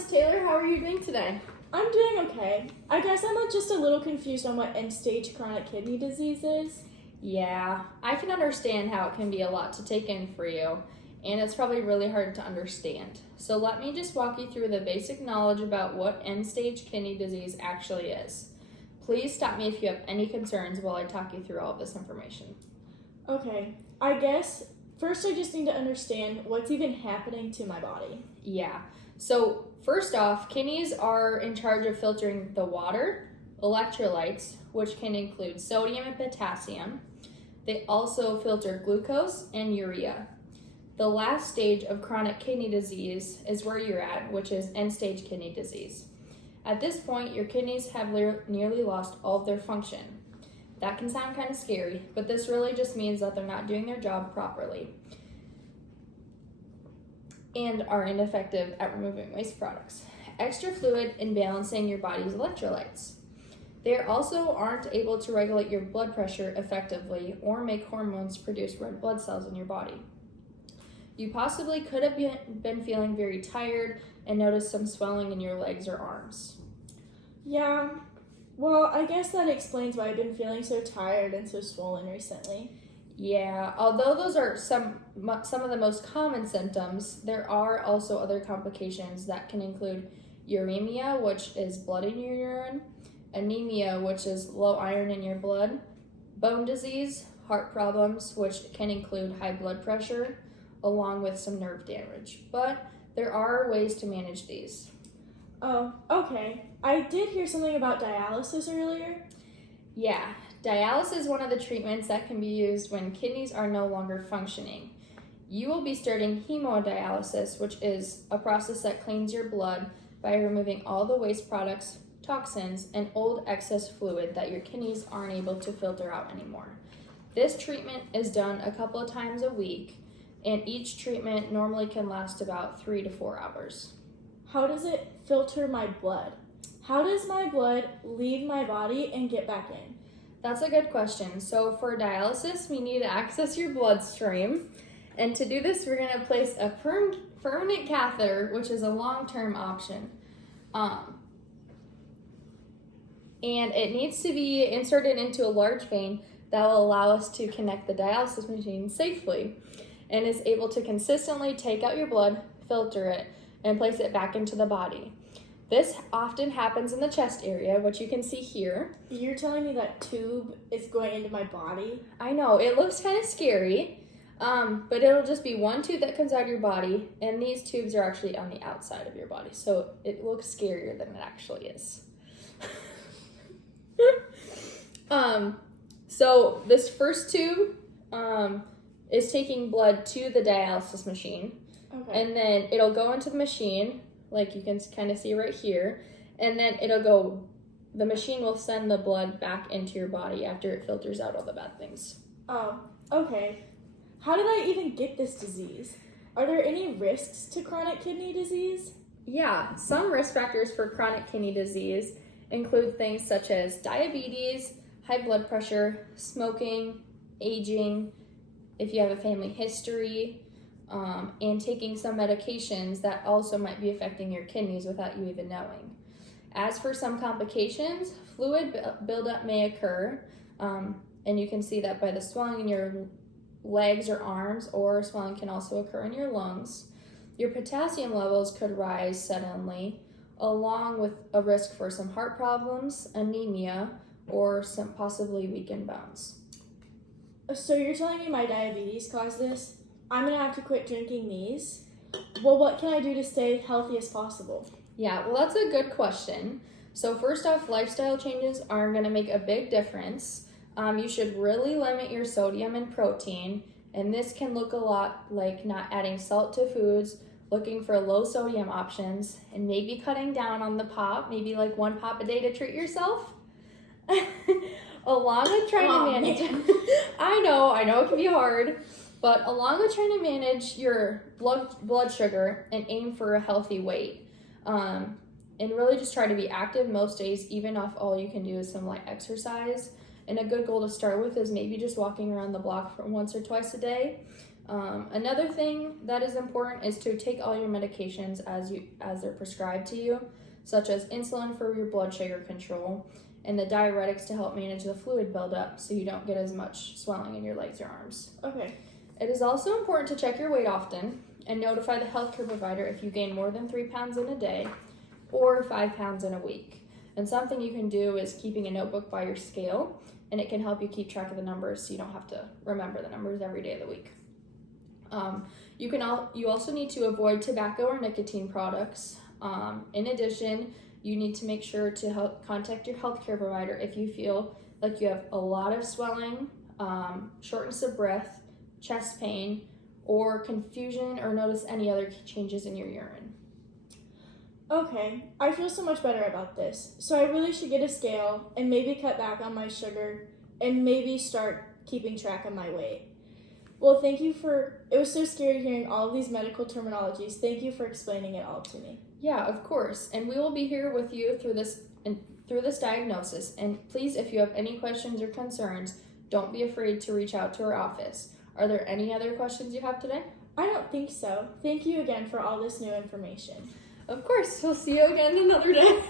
Miss Taylor. How are you doing today? I'm doing okay. I guess I'm just a little confused on what end-stage chronic kidney disease is. Yeah, I can understand how it can be a lot to take in for you, and it's probably really hard to understand. So let me just walk you through the basic knowledge about what end-stage kidney disease actually is. Please stop me if you have any concerns while I talk you through all of this information. Okay, I guess first I just need to understand what's even happening to my body. Yeah, so first off, kidneys are in charge of filtering the water, electrolytes, which can include sodium and potassium. They also filter glucose and urea. The last stage of chronic kidney disease is where you're at, which is end-stage kidney disease. At this point, your kidneys have nearly lost all of their function. That can sound kind of scary, but this really just means that they're not doing their job properly and are ineffective at removing waste products. Extra fluid in balancing your body's electrolytes. They also aren't able to regulate your blood pressure effectively or make hormones produce red blood cells in your body. You possibly could have been feeling very tired and noticed some swelling in your legs or arms. Yeah, well, I guess that explains why I've been feeling so tired and so swollen recently. Yeah, although those are some of the most common symptoms, there are also other complications that can include uremia, which is blood in your urine, anemia, which is low iron in your blood, bone disease, heart problems, which can include high blood pressure, along with some nerve damage. But there are ways to manage these. Oh, okay. I did hear something about dialysis earlier. Yeah, dialysis is one of the treatments that can be used when kidneys are no longer functioning. You will be starting hemodialysis, which is a process that cleans your blood by removing all the waste products, toxins, and old excess fluid that your kidneys aren't able to filter out anymore. This treatment is done a couple of times a week, and each treatment normally can last about 3 to 4 hours. How does it filter my blood? How does my blood leave my body and get back in? That's a good question. So for dialysis, we need to access your bloodstream. And to do this, we're going to place a permanent catheter, which is a long-term option. And it needs to be inserted into a large vein that will allow us to connect the dialysis machine safely and is able to consistently take out your blood, filter it, and place it back into the body. This often happens in the chest area, which you can see here. You're telling me that tube is going into my body? I know, it looks kind of scary, but it'll just be one tube that comes out of your body, and these tubes are actually on the outside of your body, so it looks scarier than it actually is. So this first tube is taking blood to the dialysis machine. Okay. And then it'll go into the machine, like you can kind of see right here, and then the machine will send the blood back into your body after it filters out all the bad things. Oh, okay. How did I even get this disease? Are there any risks to chronic kidney disease? Yeah, some risk factors for chronic kidney disease include things such as diabetes, high blood pressure, smoking, aging, if you have a family history, and taking some medications that also might be affecting your kidneys without you even knowing. As for some complications, fluid buildup may occur, and you can see that by the swelling in your legs or arms, or swelling can also occur in your lungs. Your potassium levels could rise suddenly, along with a risk for some heart problems, anemia, or some possibly weakened bones. So you're telling me my diabetes caused this? I'm going to have to quit drinking these? Well, what can I do to stay healthy as possible? Yeah, well, that's a good question. So first off, lifestyle changes are going to make a big difference. You should really limit your sodium and protein, and this can look a lot like not adding salt to foods, looking for low sodium options, and maybe cutting down on the pop, maybe like 1 pop a day to treat yourself. Along with trying to manage, I know it can be hard, but along with trying to manage your blood sugar and aim for a healthy weight, and really just try to be active most days, even if all you can do is some light exercise. And a good goal to start with is maybe just walking around the block once or twice a day. Another thing that is important is to take all your medications as they're prescribed to you, such as insulin for your blood sugar control and the diuretics to help manage the fluid buildup so you don't get as much swelling in your legs or arms. Okay. It is also important to check your weight often and notify the healthcare provider if you gain more than 3 pounds in a day or 5 pounds in a week. And something you can do is keeping a notebook by your scale, and it can help you keep track of the numbers so you don't have to remember the numbers every day of the week. You also need to avoid tobacco or nicotine products. In addition, you need to make sure to contact your healthcare provider if you feel like you have a lot of swelling, shortness of breath, chest pain, or confusion, or notice any other changes in your urine. Okay, I feel so much better about this. So I really should get a scale and maybe cut back on my sugar and maybe start keeping track of my weight. Well, it was so scary hearing all of these medical terminologies. Thank you for explaining it all to me. Yeah, of course. And we will be here with you through this diagnosis. And please, if you have any questions or concerns, don't be afraid to reach out to our office. Are there any other questions you have today? I don't think so. Thank you again for all this new information. Of course. We'll see you again another day.